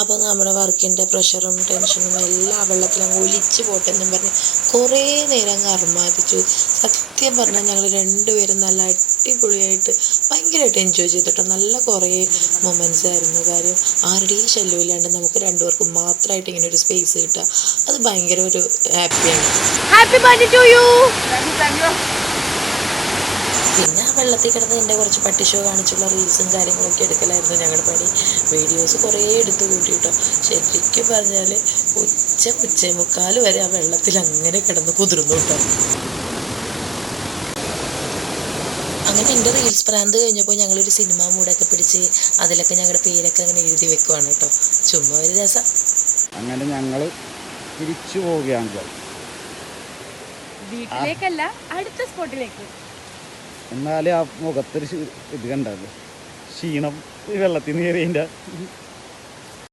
അപ്പോൾ നമ്മുടെ വർക്കിൻ്റെ പ്രഷറും ടെൻഷനും എല്ലാം ആ വെള്ളത്തിലങ്ങ് ഒലിച്ച് പോട്ടെ എന്നും പറഞ്ഞ് കുറേ നേരം അങ്ങ് അർമാദിച്ചു. സത്യം പറഞ്ഞാൽ ഞങ്ങൾ രണ്ടുപേരും നല്ല അടിപൊളിയായിട്ട് ഭയങ്കരമായിട്ട് എൻജോയ് ചെയ്തിട്ടോ. നല്ല കുറേ മൊമെൻറ്റ്സ് ആയിരുന്നു. കാര്യം ആരുടെയും ശല്യമില്ലാണ്ട് നമുക്ക് രണ്ടുപേർക്കും മാത്രമായിട്ട് ഇങ്ങനെ ഒരു സ്പേസ് കിട്ടുക, അത് ഭയങ്കര ഒരു ഹാപ്പിയാണ്. Happy birthday to you. പിന്നെ ആ വെള്ളത്തിൽ കിടന്ന് എൻ്റെ കുറച്ച് പട്ടി ഷോ കാണിച്ചുള്ള റീൽസും കാര്യങ്ങളൊക്കെ എടുക്കലായിരുന്നു ഞങ്ങളുടെ പണി. വീഡിയോസ് കുറേ എടുത്ത് കൂട്ടിയിട്ടോ. ശരിക്കും പറഞ്ഞാൽ ഉച്ചമുക്കാൽ വരെ ആ വെള്ളത്തിൽ അങ്ങനെ കിടന്ന് കുതിർന്നു കേട്ടോ. അങ്ങനെ എൻ്റെ റീൽസ് പ്രാന്ത് കഴിഞ്ഞപ്പോൾ ഞങ്ങളൊരു സിനിമ മൂടൊക്കെ പിടിച്ച് അതിലൊക്കെ ഞങ്ങളുടെ പേരൊക്കെ അങ്ങനെ എഴുതി വെക്കുവാണ് കേട്ടോ. ചുമ്മാ ഒരു രസം. അങ്ങനെ ഞങ്ങൾ തിരിച്ചു പോവുകയാണ്. വീട്ടിലേക്കല്ല, അടുത്ത സ്പോട്ടിലേക്ക്. എന്നാലും ആ മുഖത്തൊരു ഇത് കണ്ടത് ക്ഷീണം വെള്ളത്തിൽ നിന്ന് കയറിയതിൻ്റെ